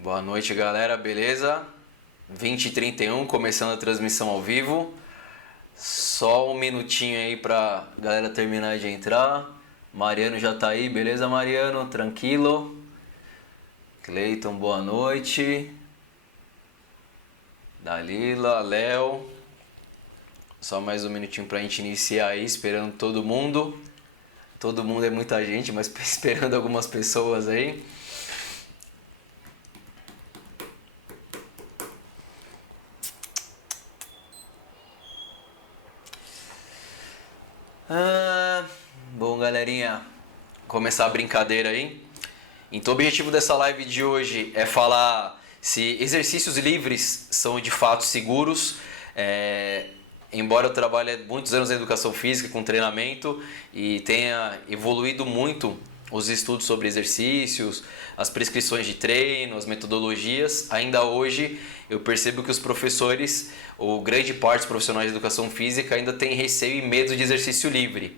Boa noite, galera, beleza? 20h31, começando a transmissão ao vivo. Só um minutinho aí pra galera terminar de entrar. Mariano já tá aí, beleza, Mariano? Tranquilo? Cleiton, boa noite. Dalila, Léo. Só mais um minutinho pra gente iniciar aí, esperando todo mundo. Todo mundo é muita gente, mas esperando algumas pessoas aí. Bom, galerinha, começar a brincadeira aí. Então, o objetivo dessa live de hoje é falar se exercícios livres são de fato seguros. Embora eu trabalhe há muitos anos na educação física com treinamento e tenha evoluído muito os estudos sobre exercícios, as prescrições de treino, as metodologias, ainda hoje eu percebo que os professores, ou grande parte dos profissionais de educação física, ainda tem receio e medo de exercício livre.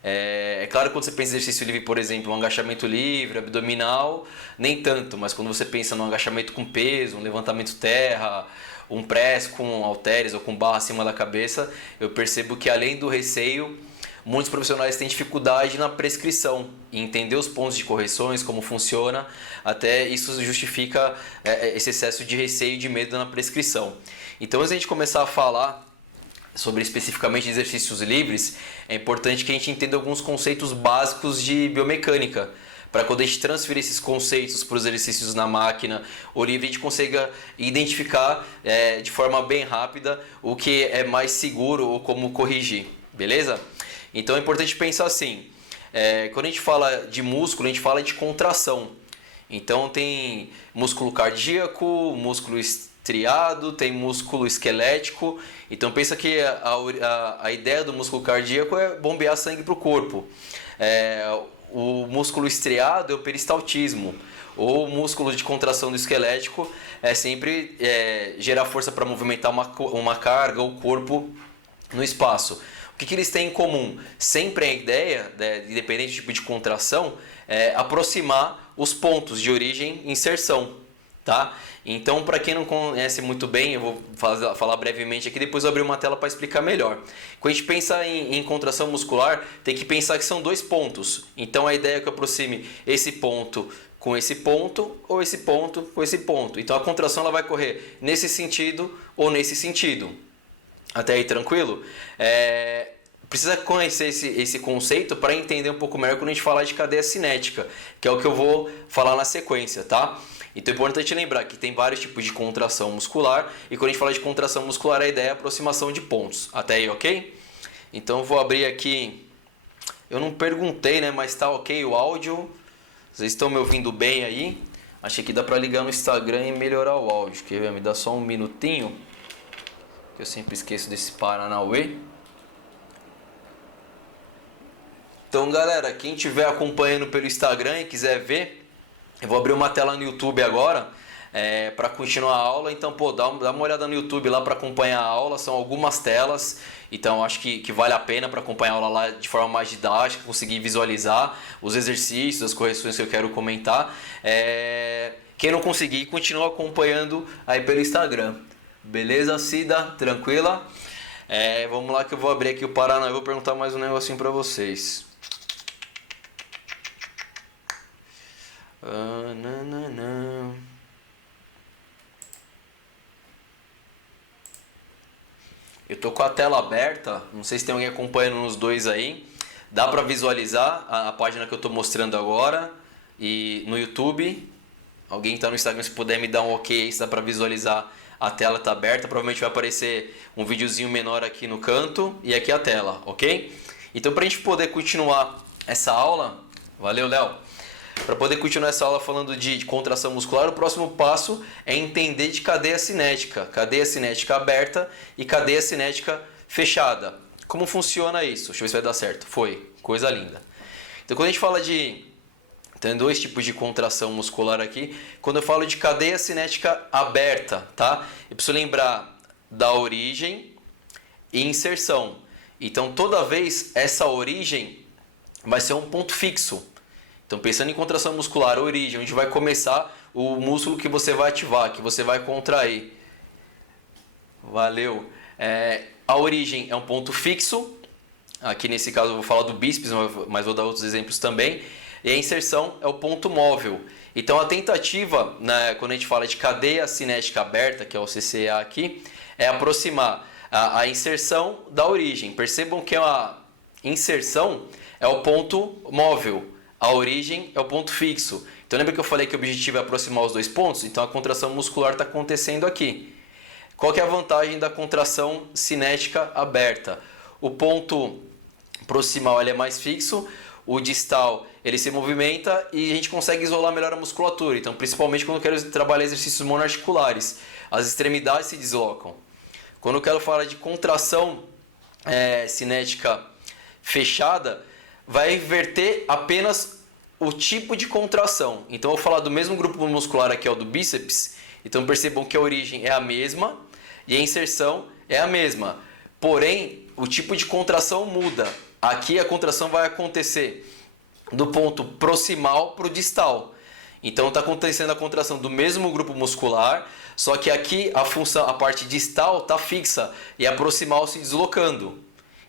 É claro que quando você pensa em exercício livre, por exemplo, um agachamento livre, abdominal, nem tanto, mas quando você pensa num agachamento com peso, um levantamento terra, um press com halteres ou com barra acima da cabeça, eu percebo que além do receio, muitos profissionais têm dificuldade na prescrição, em entender os pontos de correções, como funciona, até isso justifica esse excesso de receio e de medo na prescrição. Então, antes de a gente começar a falar sobre especificamente exercícios livres, é importante que a gente entenda alguns conceitos básicos de biomecânica, para quando a gente transferir esses conceitos para os exercícios na máquina ou livre, a gente consiga identificar de forma bem rápida o que é mais seguro ou como corrigir, beleza? Então é importante pensar assim, quando a gente fala de músculo, a gente fala de contração. Então tem músculo cardíaco, músculo estriado, tem músculo esquelético. Então pensa que a ideia do músculo cardíaco é bombear sangue para o corpo. O músculo estriado é o peristaltismo. Ou o músculo de contração do esquelético é sempre gerar força para movimentar uma carga ou corpo no espaço. O que eles têm em comum? Sempre a ideia, independente do tipo de contração, é aproximar os pontos de origem e inserção. Tá? Então, para quem não conhece muito bem, eu vou falar brevemente aqui, depois eu abrir uma tela para explicar melhor. Quando a gente pensa em contração muscular, tem que pensar que são dois pontos. Então, a ideia é que eu aproxime esse ponto com esse ponto, ou esse ponto com esse ponto. Então, a contração ela vai correr nesse sentido ou nesse sentido. Até aí, tranquilo? Precisa conhecer esse conceito para entender um pouco melhor quando a gente falar de cadeia cinética, que é o que eu vou falar na sequência, tá? Então é importante lembrar que tem vários tipos de contração muscular, e quando a gente fala de contração muscular, a ideia é a aproximação de pontos. Até aí, ok? Então eu vou abrir aqui, eu não perguntei, né, mas tá ok o áudio, vocês estão me ouvindo bem aí? Achei que dá para ligar no Instagram e melhorar o áudio, quer ver? Me dá só um minutinho, que eu sempre esqueço desse Paranauê. Então galera, quem estiver acompanhando pelo Instagram e quiser ver, eu vou abrir uma tela no YouTube agora para continuar a aula. Então dá uma olhada no YouTube lá para acompanhar a aula, são algumas telas. Então acho que vale a pena para acompanhar a aula lá de forma mais didática, conseguir visualizar os exercícios, as correções que eu quero comentar. Quem não conseguir, continua acompanhando aí pelo Instagram. Beleza, Cida? Tranquila? Vamos lá que eu vou abrir aqui o Paraná e vou perguntar mais um negocinho para vocês. Eu tô com a tela aberta, não sei se tem alguém acompanhando nos dois aí. Dá para visualizar a página que eu tô mostrando agora e no YouTube. Alguém que tá no Instagram, se puder me dar um ok, se dá para visualizar, a tela tá aberta. Provavelmente vai aparecer um videozinho menor aqui no canto e aqui a tela, ok? Então pra gente poder continuar essa aula, valeu, Léo. Para poder continuar essa aula falando de contração muscular, o próximo passo é entender de cadeia cinética aberta e cadeia cinética fechada. Como funciona isso? Deixa eu ver se vai dar certo. Foi, coisa linda. Então quando a gente fala tem dois tipos de contração muscular aqui. Quando eu falo de cadeia cinética aberta, tá? Eu preciso lembrar da origem e inserção. Então toda vez essa origem vai ser um ponto fixo. Então, pensando em contração muscular, origem, onde vai começar o músculo que você vai ativar, que você vai contrair. Valeu. A origem é um ponto fixo. Aqui nesse caso eu vou falar do bíceps, mas vou dar outros exemplos também. E a inserção é o ponto móvel. Então a tentativa, né, quando a gente fala de cadeia cinética aberta, que é o CCA aqui, é aproximar a inserção da origem. Percebam que a inserção é o ponto móvel, a origem é o ponto fixo. Então lembra que eu falei que o objetivo é aproximar os dois pontos? Então a contração muscular está acontecendo aqui. Qual que é a vantagem da contração cinética aberta? O ponto proximal ele é mais fixo, o distal ele se movimenta e a gente consegue isolar melhor a musculatura. Então, principalmente quando eu quero trabalhar exercícios monoarticulares, as extremidades se deslocam. Quando eu quero falar de contração cinética fechada, vai inverter apenas o tipo de contração. Então, eu vou falar do mesmo grupo muscular aqui, ó, do bíceps. Então, percebam que a origem é a mesma e a inserção é a mesma. Porém, o tipo de contração muda. Aqui a contração vai acontecer do ponto proximal para o distal. Então está acontecendo a contração do mesmo grupo muscular, só que aqui a parte distal está fixa e a proximal se deslocando.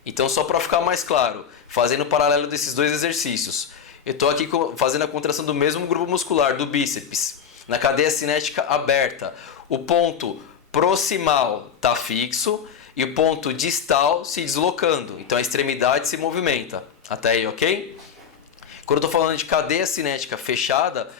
Então, só para ficar mais claro, fazendo o paralelo desses dois exercícios, eu estou aqui fazendo a contração do mesmo grupo muscular, do bíceps, na cadeia cinética aberta. O ponto proximal está fixo e o ponto distal se deslocando. Então a extremidade se movimenta. Até aí, ok? Quando eu estou falando de cadeia cinética fechada,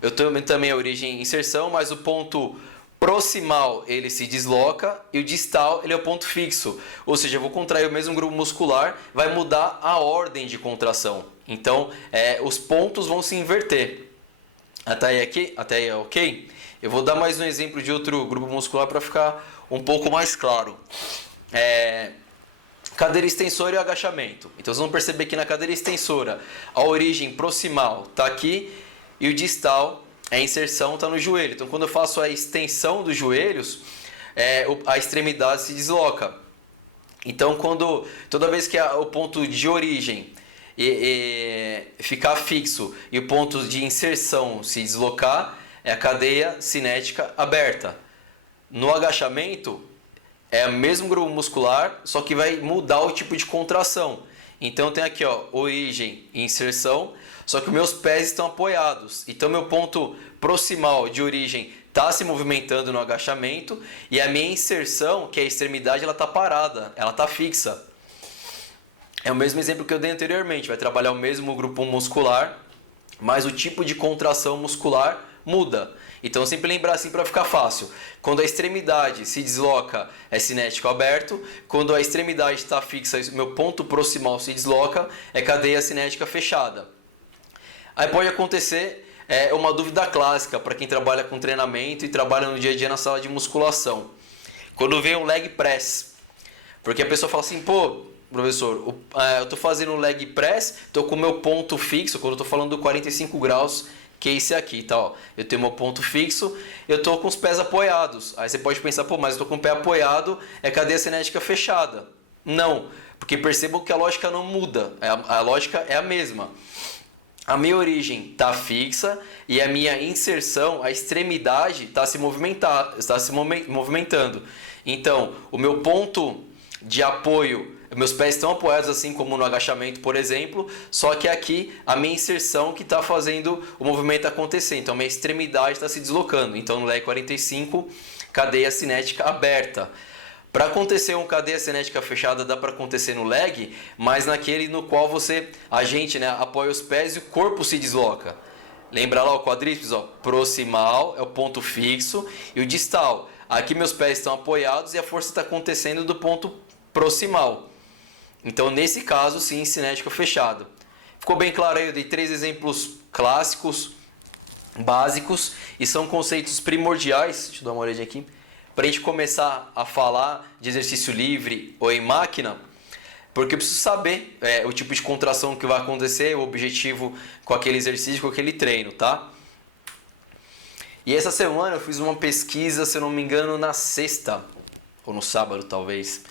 eu tenho também a origem e inserção, mas o ponto proximal ele se desloca e o distal ele é o ponto fixo. Ou seja, eu vou contrair o mesmo grupo muscular, vai mudar a ordem de contração. Então, os pontos vão se inverter. Até aí, aqui? Até aí, ok? Eu vou dar mais um exemplo de outro grupo muscular para ficar um pouco mais claro. Cadeira extensora e agachamento. Então vocês vão perceber que na cadeira extensora a origem proximal está aqui e o distal, a inserção, está no joelho. Então quando eu faço a extensão dos joelhos, a extremidade se desloca. Então toda vez que o ponto de origem ficar fixo e o ponto de inserção se deslocar, é a cadeia cinética aberta. No agachamento, é o mesmo grupo muscular, só que vai mudar o tipo de contração. Então tem aqui, ó, origem e inserção, só que meus pés estão apoiados. Então meu ponto proximal de origem está se movimentando no agachamento e a minha inserção, que é a extremidade, ela está parada, ela está fixa. É o mesmo exemplo que eu dei anteriormente, vai trabalhar o mesmo grupo muscular, mas o tipo de contração muscular muda. Então, sempre lembrar assim para ficar fácil. Quando a extremidade se desloca, é cinético aberto. Quando a extremidade está fixa, meu ponto proximal se desloca, é cadeia cinética fechada. Aí pode acontecer uma dúvida clássica para quem trabalha com treinamento e trabalha no dia a dia na sala de musculação. Quando vem um leg press. Porque a pessoa fala assim, pô, professor, eu estou fazendo um leg press, estou com o meu ponto fixo, quando eu estou falando do 45 graus, que é esse aqui, tá? Ó, eu tenho meu ponto fixo, eu estou com os pés apoiados. Aí você pode pensar, pô, mas eu estou com o pé apoiado, é cadeia cinética fechada. Não, porque percebam que a lógica não muda, a lógica é a mesma. A minha origem está fixa e a minha inserção, a extremidade, está se movimentando. Então, o meu ponto de apoio, meus pés estão apoiados assim como no agachamento, por exemplo, só que aqui a minha inserção que está fazendo o movimento acontecer. Então, a minha extremidade está se deslocando. Então, no leg 45, cadeia cinética aberta. Para acontecer uma cadeia cinética fechada dá para acontecer no leg, mas naquele no qual a gente apoia os pés e o corpo se desloca. Lembra lá o quadríceps? Ó, proximal é o ponto fixo e o distal. Aqui meus pés estão apoiados e a força está acontecendo do ponto proximal. Então, nesse caso, sim, cinética fechada. Ficou bem claro aí? Eu dei 3 exemplos clássicos, básicos, e são conceitos primordiais. Deixa eu dar uma olhadinha aqui. Para a gente começar a falar de exercício livre ou em máquina, porque eu preciso saber o tipo de contração que vai acontecer, o objetivo com aquele exercício, com aquele treino, tá? E essa semana eu fiz uma pesquisa, se eu não me engano, na sexta, ou no sábado talvez,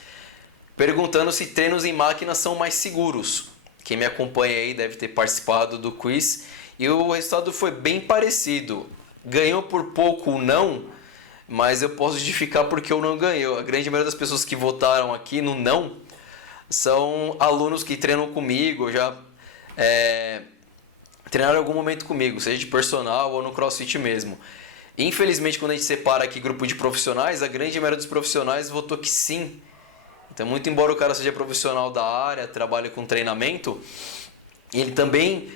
perguntando se treinos em máquina são mais seguros. Quem me acompanha aí deve ter participado do quiz e o resultado foi bem parecido. ganhou por pouco o não, mas eu posso justificar porque eu não ganhei. A grande maioria das pessoas que votaram aqui no não são alunos que treinam comigo, já treinaram em algum momento comigo, seja de personal ou no CrossFit mesmo. Infelizmente, quando a gente separa aqui grupo de profissionais, a grande maioria dos profissionais votou que sim. Então, muito embora o cara seja profissional da área, trabalhe com treinamento, ele também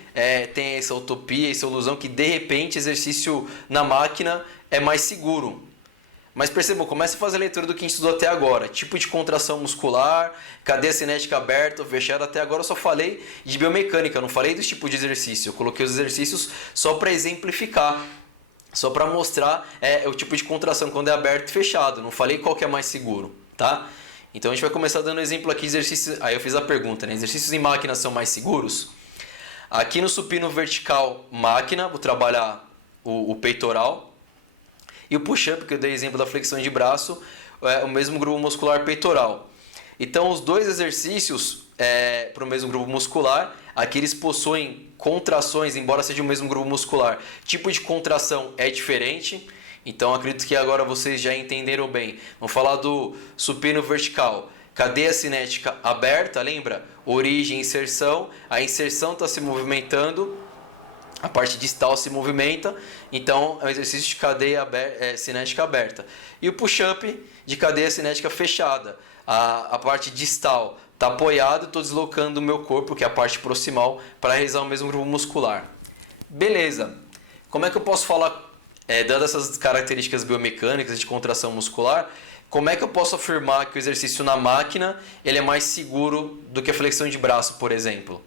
tem essa utopia, essa ilusão que de repente exercício na máquina é mais seguro. Mas percebam, comece a fazer a leitura do que a gente estudou até agora. Tipo de contração muscular, cadeia cinética aberta ou fechada. Até agora eu só falei de biomecânica, não falei dos tipos de exercício. Eu coloquei os exercícios só para exemplificar, só para mostrar o tipo de contração quando é aberto e fechado. Não falei qual que é mais seguro, tá? Então a gente vai começar dando exemplo aqui, exercícios. Aí eu fiz a pergunta, né? Exercícios em máquina são mais seguros? Aqui no supino vertical máquina, vou trabalhar o peitoral. E o push-up, que eu dei exemplo da flexão de braço, é o mesmo grupo muscular peitoral. Então, os dois exercícios para o mesmo grupo muscular, aqui eles possuem contrações, embora seja o mesmo grupo muscular. Tipo de contração é diferente, então acredito que agora vocês já entenderam bem. Vamos falar do supino vertical. Cadeia cinética aberta, lembra? Origem e inserção. A inserção está se movimentando. A parte distal se movimenta, então é um exercício de cadeia cinética aberta. E o push-up de cadeia cinética fechada. A parte distal está apoiada e estou deslocando o meu corpo, que é a parte proximal, para realizar o mesmo grupo muscular. Beleza. Como é que eu posso falar, dando essas características biomecânicas de contração muscular, como é que eu posso afirmar que o exercício na máquina ele é mais seguro do que a flexão de braço, por exemplo?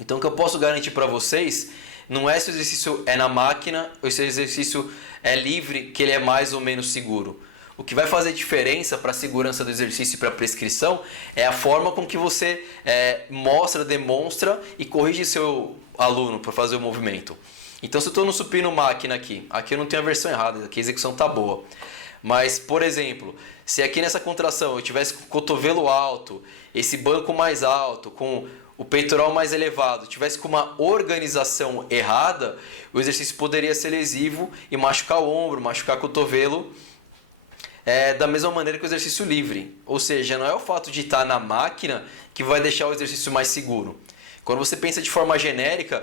Então, o que eu posso garantir para vocês não é se o exercício é na máquina ou se o exercício é livre, que ele é mais ou menos seguro. O que vai fazer diferença para a segurança do exercício e para a prescrição é a forma com que você mostra, demonstra e corrige seu aluno para fazer o movimento. Então, se eu estou no supino máquina aqui eu não tenho a versão errada, aqui a execução está boa. Mas, por exemplo, se aqui nessa contração eu tivesse com o cotovelo alto, esse banco mais alto, com o peitoral mais elevado, tivesse com uma organização errada, o exercício poderia ser lesivo e machucar o ombro, machucar o cotovelo, da mesma maneira que o exercício livre. Ou seja, não é o fato de estar na máquina que vai deixar o exercício mais seguro. Quando você pensa de forma genérica,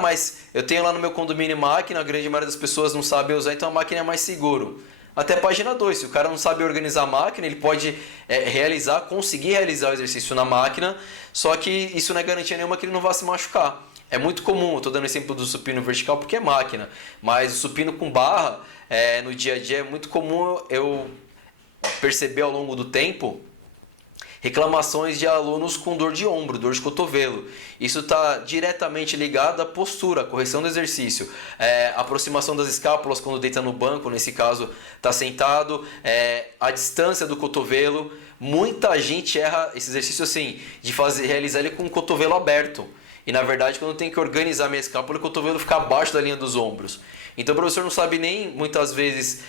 mas eu tenho lá no meu condomínio máquina, a grande maioria das pessoas não sabe usar, então a máquina é mais seguro. Até a página 2, se o cara não sabe organizar a máquina, ele pode conseguir realizar o exercício na máquina, só que isso não é garantia nenhuma que ele não vá se machucar. É muito comum, eu estou dando exemplo do supino vertical porque é máquina, mas o supino com barra, no dia a dia, é muito comum eu perceber ao longo do tempo reclamações de alunos com dor de ombro, dor de cotovelo. Isso está diretamente ligado à postura, à correção do exercício. A aproximação das escápulas quando deita no banco, nesse caso está sentado, a distância do cotovelo. Muita gente erra esse exercício assim, de realizar ele com o cotovelo aberto. E na verdade, quando eu tenho que organizar minha escápula, o cotovelo fica abaixo da linha dos ombros. Então o professor não sabe nem, muitas vezes,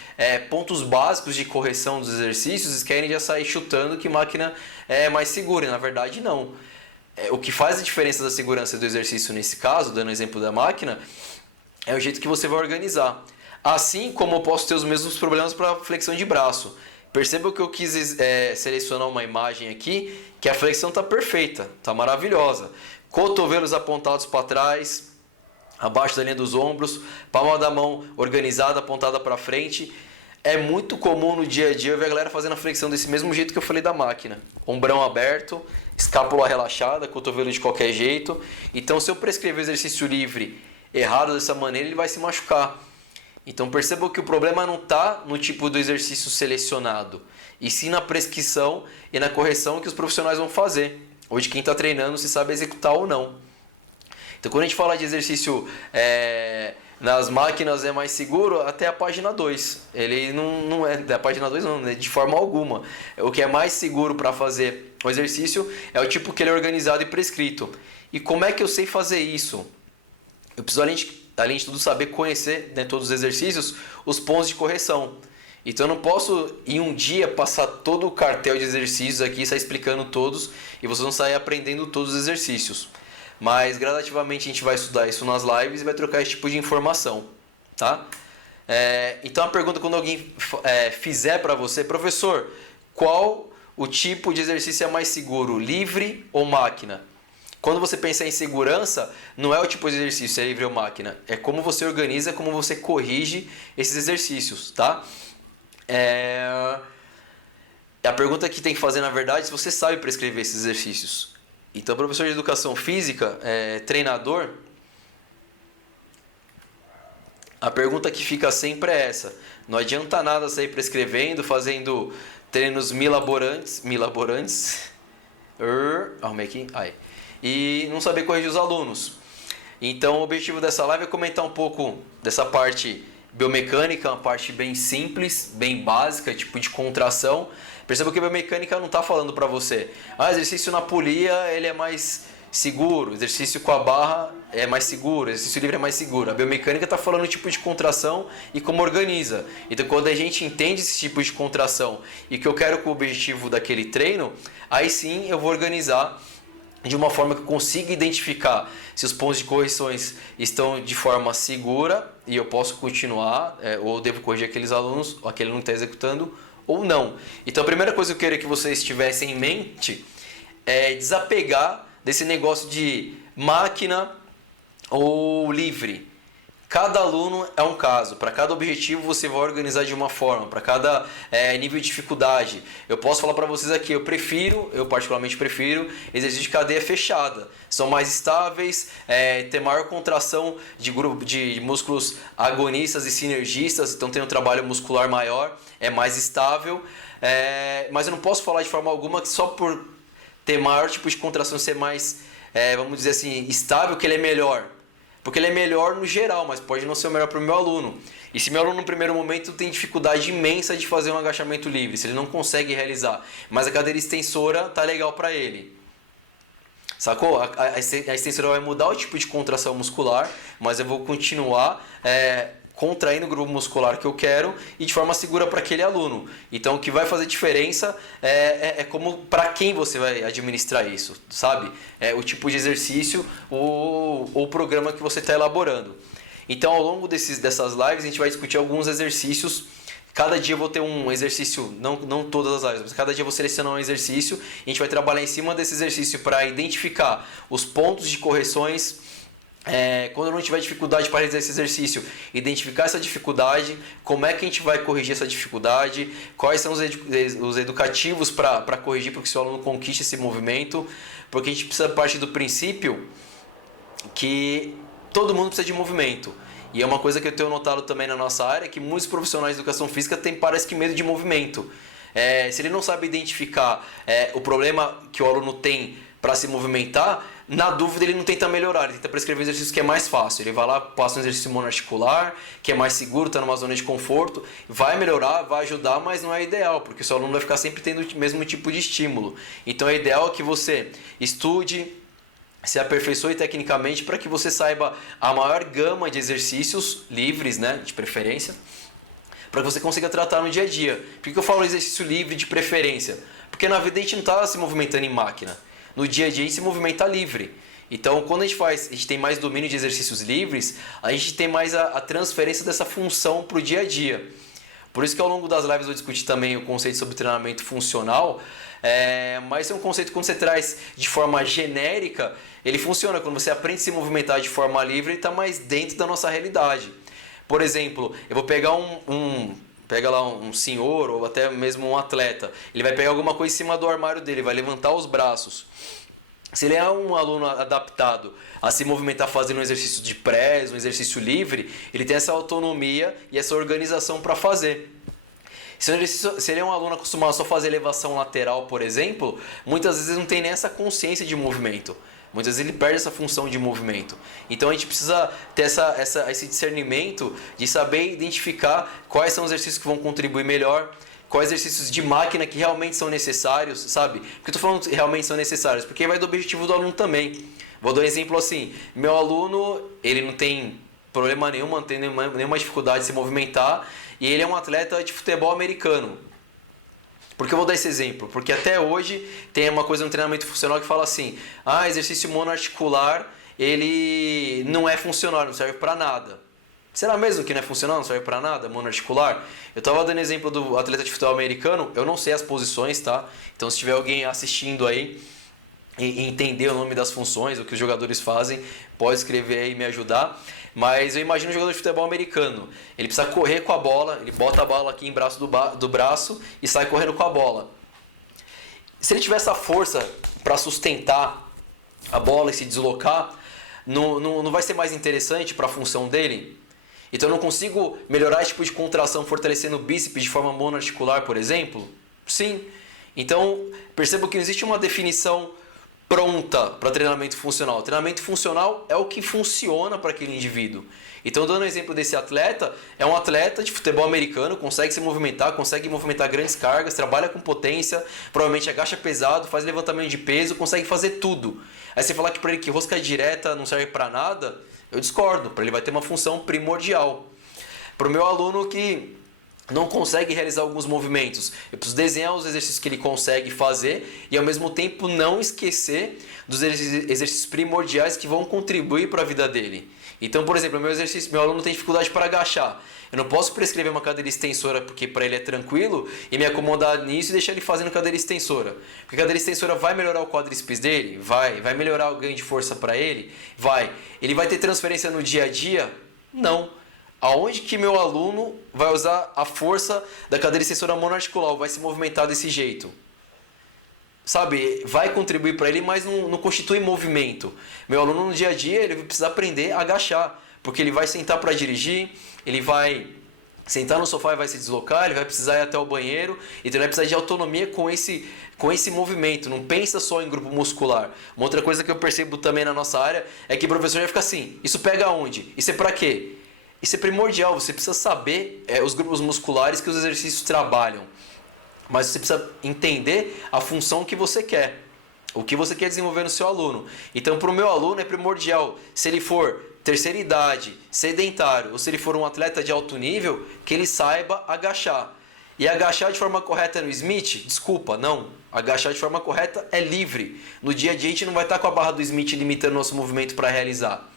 pontos básicos de correção dos exercícios e querem já sair chutando que máquina é mais segura. E na verdade, não. O que faz a diferença da segurança do exercício nesse caso, dando o exemplo da máquina, é o jeito que você vai organizar. Assim como eu posso ter os mesmos problemas para flexão de braço. Perceba que eu quis selecionar uma imagem aqui, que a flexão está perfeita, está maravilhosa. Cotovelos apontados para trás, abaixo da linha dos ombros, palma da mão organizada, apontada para frente. É muito comum no dia a dia ver a galera fazendo a flexão desse mesmo jeito que eu falei da máquina. Ombrão aberto, escápula relaxada, cotovelo de qualquer jeito. Então, se eu prescrever exercício livre errado dessa maneira, ele vai se machucar. Então, percebam que o problema não está no tipo do exercício selecionado, e sim na prescrição e na correção que os profissionais vão fazer. Ou de quem está treinando se sabe executar ou não. Então, quando a gente fala de exercício nas máquinas é mais seguro, até a página 2. Ele não é da página 2, não, né? De forma alguma. O que é mais seguro para fazer o exercício é o tipo que ele é organizado e prescrito. E como é que eu sei fazer isso? Eu preciso, além de tudo, saber conhecer, né, todos os exercícios, os pontos de correção. Então eu não posso em um dia passar todo o cartel de exercícios aqui, sair explicando todos e vocês vão sair aprendendo todos os exercícios. Mas gradativamente a gente vai estudar isso nas lives e vai trocar esse tipo de informação. tá? Então a pergunta quando alguém fizer para você, professor, qual o tipo de exercício é mais seguro, livre ou máquina? Quando você pensa em segurança, não é o tipo de exercício, se é livre ou máquina, é como você organiza, como você corrige esses exercícios, tá? A pergunta que tem que fazer, na verdade, é se você sabe prescrever esses exercícios. Então, professor de educação física, treinador, a pergunta que fica sempre é essa. Não adianta nada sair prescrevendo, fazendo treinos milaborantes, arrumei aqui, e não saber corrigir os alunos. Então, o objetivo dessa live é comentar um pouco dessa parte biomecânica, uma parte bem simples, bem básica, tipo de contração. Perceba que a biomecânica não está falando para você, exercício na polia ele é mais seguro, exercício com a barra é mais seguro, exercício livre é mais seguro. A biomecânica está falando o tipo de contração e como organiza. Então, quando a gente entende esse tipo de contração e que eu quero com o objetivo daquele treino, aí sim eu vou organizar de uma forma que eu consiga identificar se os pontos de correções estão de forma segura e eu posso continuar ou devo corrigir aqueles alunos, aquele aluno que está executando ou não. Então a primeira coisa que eu queria que vocês tivessem em mente é desapegar desse negócio de máquina ou livre. Cada aluno é um caso, para cada objetivo você vai organizar de uma forma, para cada nível de dificuldade. Eu posso falar para vocês aqui, eu particularmente prefiro exercício de cadeia fechada. São mais estáveis, tem maior contração de grupo de músculos agonistas e sinergistas, então tem um trabalho muscular maior, é mais estável. Mas eu não posso falar de forma alguma que só por ter maior tipo de contração ser mais, vamos dizer assim, estável, que ele é melhor. Porque ele é melhor no geral, mas pode não ser o melhor para o meu aluno. E se meu aluno no primeiro momento tem dificuldade imensa de fazer um agachamento livre, se ele não consegue realizar, mas a cadeira extensora tá legal para ele. Sacou? A extensora vai mudar o tipo de contração muscular, mas eu vou continuar contraindo o grupo muscular que eu quero e de forma segura para aquele aluno. Então o que vai fazer diferença é como para quem você vai administrar isso, sabe? O tipo de exercício ou o programa que você está elaborando. Então ao longo dessas lives a gente vai discutir alguns exercícios. Cada dia eu vou ter um exercício, não todas as lives, mas cada dia eu vou selecionar um exercício e a gente vai trabalhar em cima desse exercício para identificar os pontos de correções. Quando não tiver dificuldade para realizar esse exercício, identificar essa dificuldade, como é que a gente vai corrigir essa dificuldade, quais são os educativos para corrigir, para que o seu aluno conquiste esse movimento, porque a gente precisa partir do princípio que todo mundo precisa de movimento. E é uma coisa que eu tenho notado também na nossa área, que muitos profissionais de educação física parece que medo de movimento. Se ele não sabe identificar o problema que o aluno tem para se movimentar, na dúvida ele não tenta melhorar, ele tenta prescrever um exercício que é mais fácil. Ele vai lá, passa um exercício monoarticular, que é mais seguro, está numa zona de conforto, vai melhorar, vai ajudar, mas não é ideal, porque o seu aluno vai ficar sempre tendo o mesmo tipo de estímulo. Então é ideal que você estude, se aperfeiçoe tecnicamente para que você saiba a maior gama de exercícios livres, né, de preferência, para que você consiga tratar no dia a dia. Por que eu falo exercício livre de preferência? Porque na vida a gente não está se movimentando em máquina. No dia a dia a gente se movimenta livre. Então, quando a gente tem mais domínio de exercícios livres, a gente tem mais a transferência dessa função para o dia a dia. Por isso que ao longo das lives eu vou discutir também o conceito sobre treinamento funcional, mas é um conceito que quando você traz de forma genérica, ele funciona. Quando você aprende a se movimentar de forma livre, ele está mais dentro da nossa realidade. Por exemplo, eu vou pegar pega lá um senhor ou até mesmo um atleta, ele vai pegar alguma coisa em cima do armário dele, vai levantar os braços. Se ele é um aluno adaptado a se movimentar fazendo um exercício de press, um exercício livre, ele tem essa autonomia e essa organização para fazer. Se ele é um aluno acostumado a só fazer elevação lateral, por exemplo, muitas vezes não tem nem essa consciência de movimento. Muitas vezes ele perde essa função de movimento. Então a gente precisa ter esse discernimento de saber identificar quais são os exercícios que vão contribuir melhor, quais exercícios de máquina que realmente são necessários, sabe? Por que eu estou falando que realmente são necessários? Porque vai do objetivo do aluno também. Vou dar um exemplo assim, meu aluno, ele não tem problema nenhum, não tem nenhuma dificuldade de se movimentar, e ele é um atleta de futebol americano. Por que eu vou dar esse exemplo? Porque até hoje tem uma coisa no treinamento funcional que fala assim, exercício monoarticular, ele não é funcional, não serve para nada. Será mesmo que não é funcional, não serve para nada, monoarticular? Eu estava dando exemplo do atleta de futebol americano, eu não sei as posições, tá? Então se tiver alguém assistindo aí e entender o nome das funções, o que os jogadores fazem, pode escrever aí e me ajudar. Mas eu imagino um jogador de futebol americano, ele precisa correr com a bola, ele bota a bola aqui em braço do braço e sai correndo com a bola. Se ele tiver essa força para sustentar a bola e se deslocar, não vai ser mais interessante para a função dele? Então eu não consigo melhorar esse tipo de contração fortalecendo o bíceps de forma monoarticular, por exemplo? Sim. Então percebo que não existe uma definição pronta para treinamento funcional. O treinamento funcional é o que funciona para aquele indivíduo. Então, dando o exemplo desse atleta, é um atleta de futebol americano, consegue se movimentar, consegue movimentar grandes cargas, trabalha com potência, provavelmente agacha pesado, faz levantamento de peso, consegue fazer tudo. Aí você falar que para ele que rosca direta não serve para nada, eu discordo, para ele vai ter uma função primordial. Para o meu aluno que não consegue realizar alguns movimentos, eu preciso desenhar os exercícios que ele consegue fazer e ao mesmo tempo não esquecer dos exercícios primordiais que vão contribuir para a vida dele. Então, por exemplo, meu aluno tem dificuldade para agachar. Eu não posso prescrever uma cadeira extensora porque para ele é tranquilo e me acomodar nisso e deixar ele fazendo cadeira extensora. Porque a cadeira extensora vai melhorar o quadríceps dele? Vai melhorar o ganho de força para ele? Vai. Ele vai ter transferência no dia a dia? Não. Aonde que meu aluno vai usar a força da cadeira extensora monoarticular, vai se movimentar desse jeito? Sabe, vai contribuir para ele, mas não constitui movimento. Meu aluno no dia a dia ele vai precisar aprender a agachar, porque ele vai sentar para dirigir, ele vai sentar no sofá e vai se deslocar, ele vai precisar ir até o banheiro, então ele vai precisar de autonomia com esse movimento, não pensa só em grupo muscular. Uma outra coisa que eu percebo também na nossa área é que o professor já fica assim, isso pega onde? Isso é para quê? Isso é primordial, você precisa saber os grupos musculares que os exercícios trabalham. Mas você precisa entender a função que você quer, o que você quer desenvolver no seu aluno. Então, para o meu aluno é primordial, se ele for terceira idade, sedentário, ou se ele for um atleta de alto nível, que ele saiba agachar. E agachar de forma correta no Smith, desculpa, não. Agachar de forma correta é livre. No dia a dia a gente não vai estar com a barra do Smith limitando nosso movimento para realizar.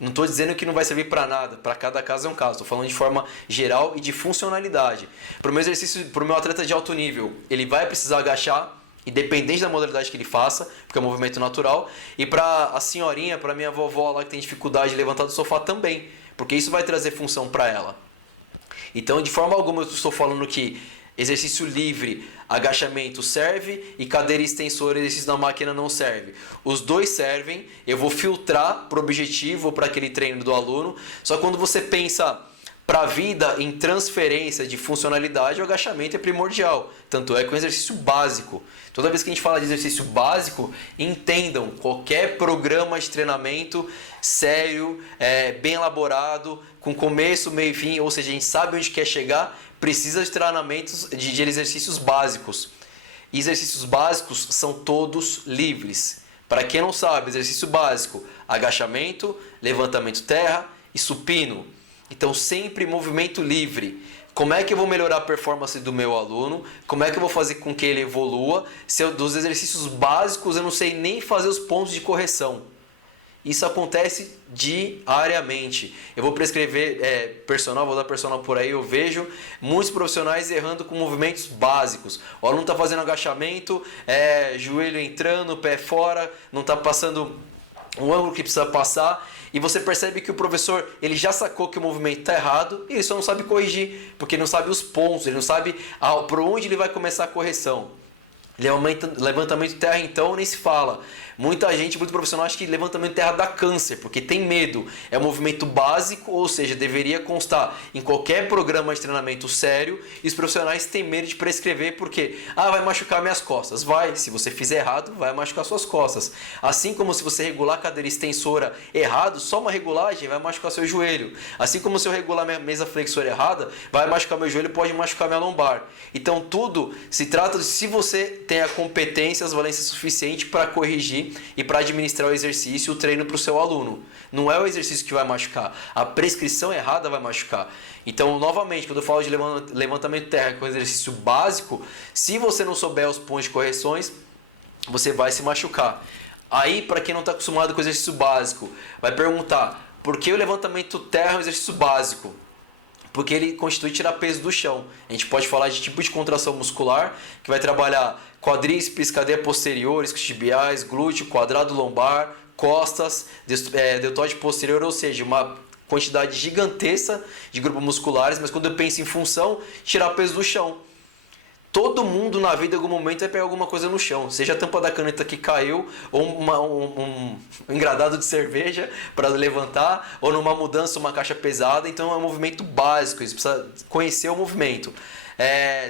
Não estou dizendo que não vai servir para nada, para cada caso é um caso. Estou falando de forma geral e de funcionalidade. Para o meu exercício, para o meu atleta de alto nível, ele vai precisar agachar, independente da modalidade que ele faça, porque é um movimento natural. E para a senhorinha, para a minha vovó lá que tem dificuldade de levantar do sofá também, porque isso vai trazer função para ela. Então, de forma alguma, eu estou falando que exercício livre, agachamento serve e cadeira extensora, exercício na máquina não serve. Os dois servem, eu vou filtrar para o objetivo, para aquele treino do aluno. Só que quando você pensa para a vida em transferência de funcionalidade, o agachamento é primordial. Tanto é que é um exercício básico. Toda vez que a gente fala de exercício básico, entendam, qualquer programa de treinamento sério, bem elaborado, com começo, meio e fim, ou seja, a gente sabe onde quer chegar, precisa de treinamentos de exercícios básicos. E exercícios básicos são todos livres. Para quem não sabe, exercício básico, agachamento, levantamento terra e supino. Então sempre movimento livre. Como é que eu vou melhorar a performance do meu aluno? Como é que eu vou fazer com que ele evolua? Se dos exercícios básicos eu não sei nem fazer os pontos de correção. Isso acontece diariamente. Eu vou prescrever personal, vou dar personal por aí, eu vejo muitos profissionais errando com movimentos básicos. O aluno está fazendo agachamento, joelho entrando, pé fora, não está passando o ângulo que precisa passar. E você percebe que o professor ele já sacou que o movimento está errado e ele só não sabe corrigir, porque ele não sabe os pontos, ele não sabe por onde ele vai começar a correção. Levantamento de terra então nem se fala. Muita gente, muito profissional acha que levantamento de terra dá câncer, porque tem medo. É um movimento básico, ou seja, deveria constar em qualquer programa de treinamento sério, e os profissionais têm medo de prescrever porque vai machucar minhas costas. Vai, se você fizer errado, vai machucar suas costas. Assim como se você regular a cadeira extensora errado, só uma regulagem vai machucar seu joelho. Assim como se eu regular minha mesa flexora errada, vai machucar meu joelho, pode machucar minha lombar. Então tudo se trata de se você tem a competência, as valências suficientes para corrigir e para administrar o exercício, o treino para o seu aluno. Não é o exercício que vai machucar, a prescrição errada vai machucar. Então, novamente, quando eu falo de levantamento de terra, que é um exercício básico, se você não souber os pontos de correções, você vai se machucar. Aí, para quem não está acostumado com o exercício básico, vai perguntar, Por que o levantamento terra é um exercício básico? Porque ele constitui tirar peso do chão. A gente pode falar de tipo de contração muscular, que vai trabalhar quadríceps, cadeia posterior, isquiotibiais, glúteo, quadrado lombar, costas, deltoide posterior, ou seja, uma quantidade gigantesca de grupos musculares, mas quando eu penso em função, tirar peso do chão. Todo mundo na vida, em algum momento, vai pegar alguma coisa no chão. Seja a tampa da caneta que caiu, ou um engradado de cerveja para levantar, ou numa mudança, uma caixa pesada. Então é um movimento básico, você precisa conhecer o movimento.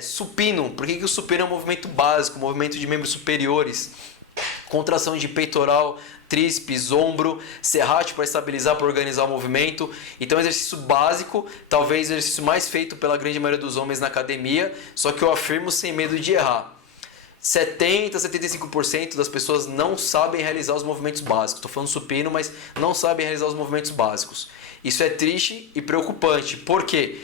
Supino, por que o supino é um movimento básico, um movimento de membros superiores? Contração de peitoral, tríceps, ombro, serrátil para estabilizar, para organizar o movimento. Então, exercício básico, talvez o exercício mais feito pela grande maioria dos homens na academia, só que eu afirmo sem medo de errar. 70%, 75% das pessoas não sabem realizar os movimentos básicos. Estou falando supino, mas não sabem realizar os movimentos básicos. Isso é triste e preocupante. Por quê?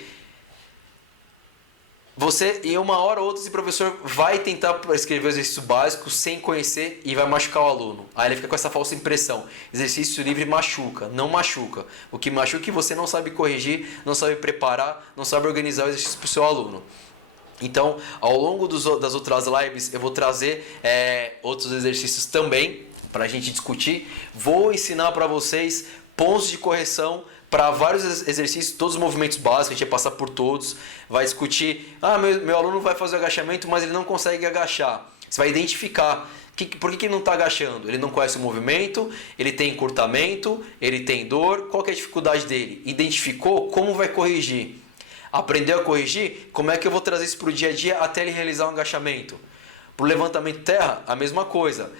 Você, em uma hora ou outra, esse professor vai tentar prescrever o exercício básico sem conhecer e vai machucar o aluno. Aí ele fica com essa falsa impressão. Exercício livre machuca. Não machuca. O que machuca é que você não sabe corrigir, não sabe preparar, não sabe organizar o exercício para o seu aluno. Então, ao longo das outras lives, eu vou trazer outros exercícios também para a gente discutir. Vou ensinar para vocês pontos de correção para vários exercícios, todos os movimentos básicos, a gente vai passar por todos, vai discutir, meu aluno vai fazer o agachamento, mas ele não consegue agachar. Você vai identificar, por que ele não está agachando? Ele não conhece o movimento, ele tem encurtamento, ele tem dor, qual que é a dificuldade dele? Identificou, como vai corrigir? Aprendeu a corrigir? Como é que eu vou trazer isso para o dia a dia até ele realizar um agachamento? Para o levantamento terra, a mesma coisa.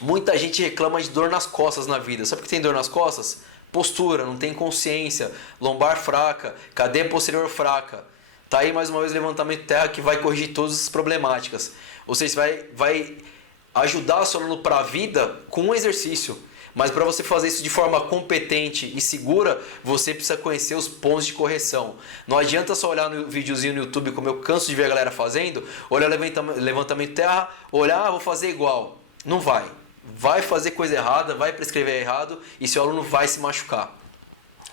Muita gente reclama de dor nas costas na vida. Sabe por que tem dor nas costas? Postura, não tem consciência, lombar fraca, cadeia posterior fraca. Tá aí mais uma vez o levantamento terra que vai corrigir todas as problemáticas. Ou seja, vai ajudar o seu aluno para a vida com um exercício. Mas para você fazer isso de forma competente e segura, você precisa conhecer os pontos de correção. Não adianta só olhar no videozinho no YouTube, como eu canso de ver a galera fazendo, olhar levantamento terra, olhar, vou fazer igual. Não vai. Vai fazer coisa errada, vai prescrever errado e seu aluno vai se machucar.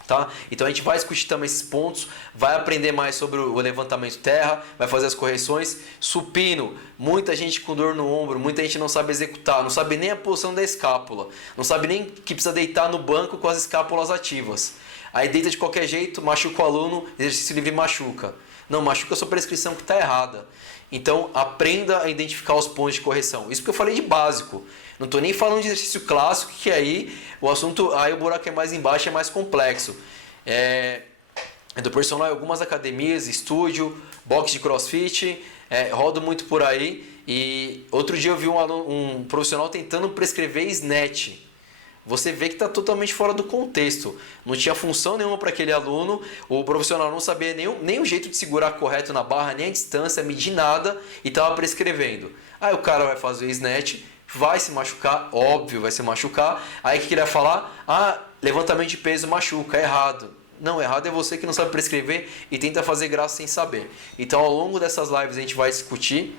Tá? Então a gente vai discutir também esses pontos, vai aprender mais sobre o levantamento terra, vai fazer as correções. Supino, muita gente com dor no ombro, muita gente não sabe executar, não sabe nem a posição da escápula, não sabe nem que precisa deitar no banco com as escápulas ativas. Aí deita de qualquer jeito, machuca o aluno, exercício livre machuca. Não, machuca a sua prescrição que está errada. Então aprenda a identificar os pontos de correção. Isso porque eu falei de básico. Não estou nem falando de exercício clássico, que aí o assunto, aí o buraco é mais embaixo, é mais complexo. É do personal em algumas academias, estúdio, box de crossfit, rodo muito por aí. E outro dia eu vi um profissional tentando prescrever snatch. Você vê que está totalmente fora do contexto. Não tinha função nenhuma para aquele aluno, o profissional não sabia nem o jeito de segurar correto na barra, nem a distância, medir nada e estava prescrevendo. Aí o cara vai fazer o snatch, vai se machucar, óbvio, vai se machucar. Aí o que ele vai falar? Levantamento de peso machuca, é errado. Não, errado é você que não sabe prescrever e tenta fazer graça sem saber. Então ao longo dessas lives a gente vai discutir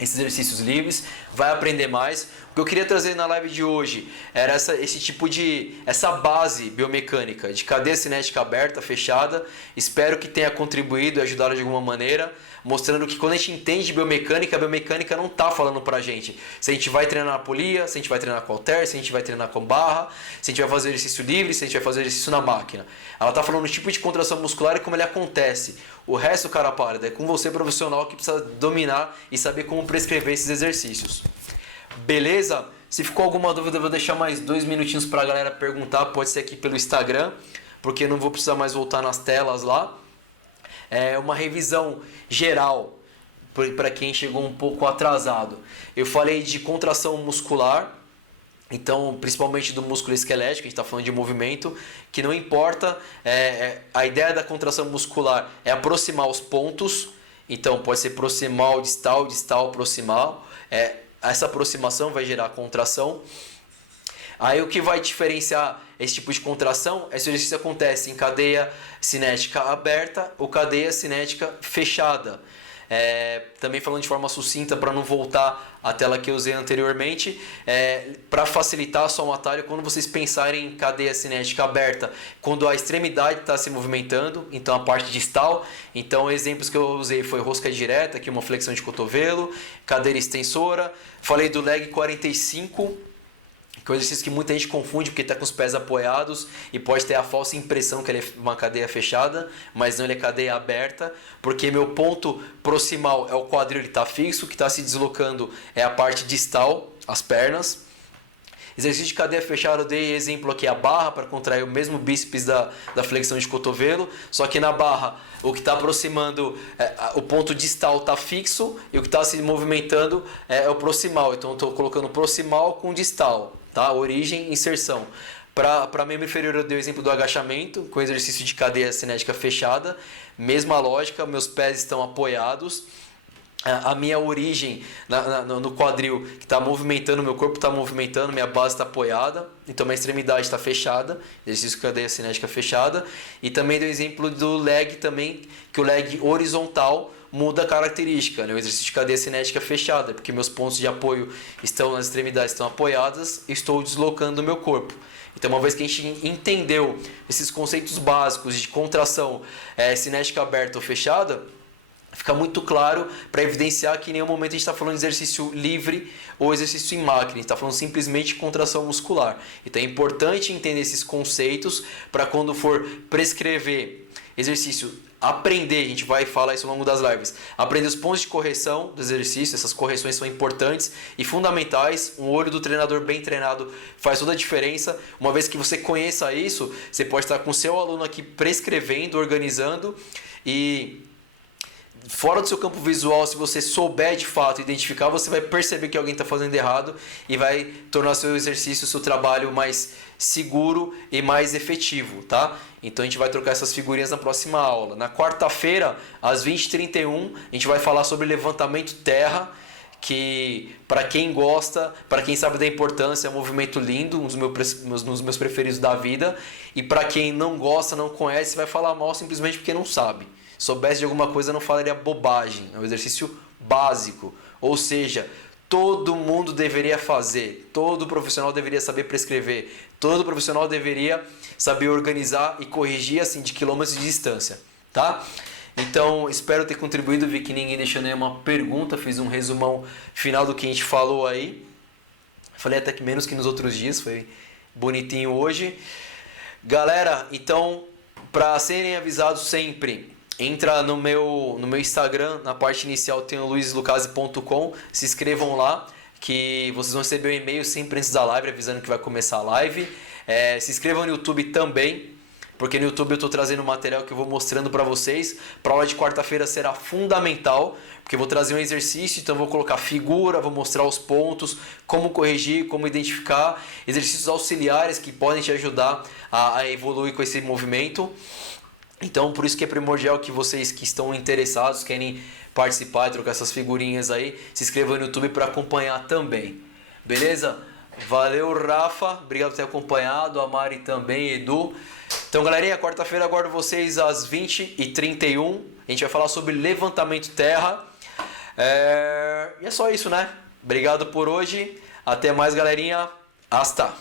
esses exercícios livres, vai aprender mais. O que eu queria trazer na live de hoje era essa base biomecânica de cadeia cinética aberta, fechada. Espero que tenha contribuído e ajudado de alguma maneira, mostrando que quando a gente entende biomecânica, a biomecânica não está falando pra gente se a gente vai treinar na polia, se a gente vai treinar com halter, se a gente vai treinar com barra, se a gente vai fazer exercício livre, se a gente vai fazer exercício na máquina. Ela está falando do tipo de contração muscular e como ele acontece. O resto, cara pálida, é com você profissional que precisa dominar e saber como prescrever esses exercícios. Beleza? Se ficou alguma dúvida, eu vou deixar mais 2 minutinhos para a galera perguntar. Pode ser aqui pelo Instagram, porque eu não vou precisar mais voltar nas telas lá. É uma revisão geral para quem chegou um pouco atrasado. Eu falei de contração muscular, então principalmente do músculo esquelético, a gente está falando de movimento, que não importa, a ideia da contração muscular é aproximar os pontos, então pode ser proximal, distal, proximal, essa aproximação vai gerar contração. Aí o que vai diferenciar esse tipo de contração é se o exercício acontece em cadeia cinética aberta ou cadeia cinética fechada. Também falando de forma sucinta para não voltar à tela que eu usei anteriormente, para facilitar só um atalho, quando vocês pensarem em cadeia cinética aberta, quando a extremidade está se movimentando, então a parte distal, então exemplos que eu usei foi rosca direta, aqui uma flexão de cotovelo, cadeira extensora, falei do leg 45, que é um exercício que muita gente confunde porque está com os pés apoiados e pode ter a falsa impressão que ele é uma cadeia fechada, mas não, ele é cadeia aberta, porque meu ponto proximal é o quadril, ele está fixo, o que está se deslocando é a parte distal, as pernas. Exercício de cadeia fechada, eu dei exemplo aqui a barra para contrair o mesmo bíceps da flexão de cotovelo, só que na barra o que está aproximando, o ponto distal está fixo e o que está se movimentando é o proximal, então estou colocando proximal com distal, tá? Origem, inserção. Para membro inferior eu dei o exemplo do agachamento, com exercício de cadeia cinética fechada, mesma lógica, meus pés estão apoiados, a minha origem no quadril que está movimentando, meu corpo está movimentando, minha base está apoiada, então minha extremidade está fechada, exercício de cadeia cinética fechada, e também dei o exemplo do leg também, que o leg horizontal muda a característica, né? O exercício de cadeia cinética fechada, porque meus pontos de apoio estão nas extremidades, estão apoiadas, estou deslocando o meu corpo. Então, uma vez que a gente entendeu esses conceitos básicos de contração cinética aberta ou fechada, fica muito claro para evidenciar que em nenhum momento a gente está falando de exercício livre ou exercício em máquina, a gente está falando simplesmente de contração muscular. Então é importante entender esses conceitos para quando for prescrever exercício, aprender, a gente vai falar isso ao longo das lives, aprender os pontos de correção do exercício, essas correções são importantes e fundamentais, um olho do treinador bem treinado faz toda a diferença. Uma vez que você conheça isso, você pode estar com o seu aluno aqui prescrevendo, organizando e fora do seu campo visual, se você souber de fato identificar, você vai perceber que alguém está fazendo errado e vai tornar seu exercício, seu trabalho mais seguro e mais efetivo, tá? Então a gente vai trocar essas figurinhas na próxima aula. Na quarta-feira, às 20h31, a gente vai falar sobre levantamento terra, que para quem gosta, para quem sabe da importância, é um movimento lindo, um dos meus preferidos da vida, e para quem não gosta, não conhece, vai falar mal simplesmente porque não sabe. Soubesse de alguma coisa, não falaria bobagem. É um exercício básico. Ou seja, todo mundo deveria fazer. Todo profissional deveria saber prescrever. Todo profissional deveria saber organizar e corrigir assim de quilômetros de distância. Tá? Então, espero ter contribuído. Vi que ninguém deixou nenhuma pergunta. Fiz um resumão final do que a gente falou aí. Falei até que menos que nos outros dias. Foi bonitinho hoje. Galera, então, para serem avisados sempre, entra no meu Instagram, na parte inicial tem o luislucase.com, se inscrevam lá que vocês vão receber um e-mail sempre antes da live avisando que vai começar a live. Se inscrevam no YouTube também, porque no YouTube eu estou trazendo material que eu vou mostrando para vocês. Para a aula de quarta-feira será fundamental, porque eu vou trazer um exercício, então eu vou colocar figura, vou mostrar os pontos, como corrigir, como identificar, exercícios auxiliares que podem te ajudar a evoluir com esse movimento. Então, por isso que é primordial que vocês que estão interessados, querem participar e trocar essas figurinhas aí, se inscrevam no YouTube para acompanhar também. Beleza? Valeu, Rafa. Obrigado por ter acompanhado. A Mari também, Edu. Então, galerinha, quarta-feira aguardo vocês às 20h31. A gente vai falar sobre levantamento terra. E é só isso, né? Obrigado por hoje. Até mais, galerinha. Hasta!